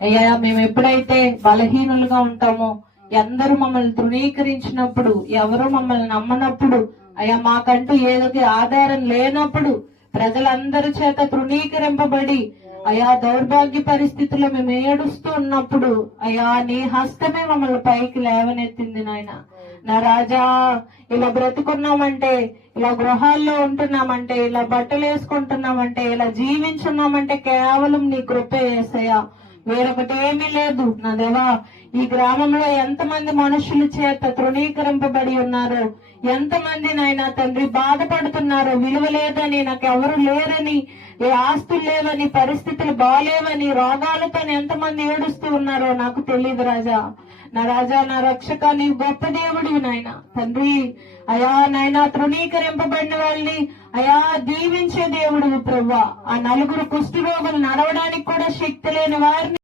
అయ్యా మేము ఎప్పుడైతే బలహీనులుగా ఉంటామో, అందరూ మమ్మల్ని తృణీకరించినప్పుడు, ఎవరు మమ్మల్ని నమ్మనప్పుడు, అయ్యా మాకంటూ ఏదో ఆధారం లేనప్పుడు, ప్రజలందరి చేత తృణీకరింపబడి అయా దౌర్భాగ్య పరిస్థితుల్లో మేము ఏడుస్తూ ఉన్నప్పుడు అయా నీ హస్తమే మమ్మల్ని పైకి లేవనెత్తింది నాయన. నా రాజా, ఇలా బ్రతుకున్నామంటే, ఇలా గృహాల్లో ఉంటున్నామంటే, ఇలా బట్టలు వేసుకుంటున్నామంటే, ఇలా జీవించున్నామంటే కేవలం నీ కృపే యేసయ్యా, వేరొకటి ఏమీ లేదు. నా దేవా, ఈ గ్రామంలో ఎంతమంది మనుషుల చేత తృణీకరింపబడి ఉన్నారో, ఎంతమంది నాయన తండ్రి బాధపడుతున్నారో, విలువ లేదని, నాకు ఎవరు లేరని, ఏ ఆస్తులు లేవని, పరిస్థితులు బాలేవని, రోగాలతో ఎంతమంది ఏడుస్తూ ఉన్నారో నాకు తెలియదు రాజా. నా రాజా, నా రక్షక, నీ గొప్ప దేవుడివి నాయన తండ్రి. అయా నాయన, తృణీకరింపబడిన వాళ్ళని అయా దీవించే దేవుడు ప్రభువా. ఆ 4 కుష్ఠరోగులు నడవడానికి కూడా శక్తి లేని వారిని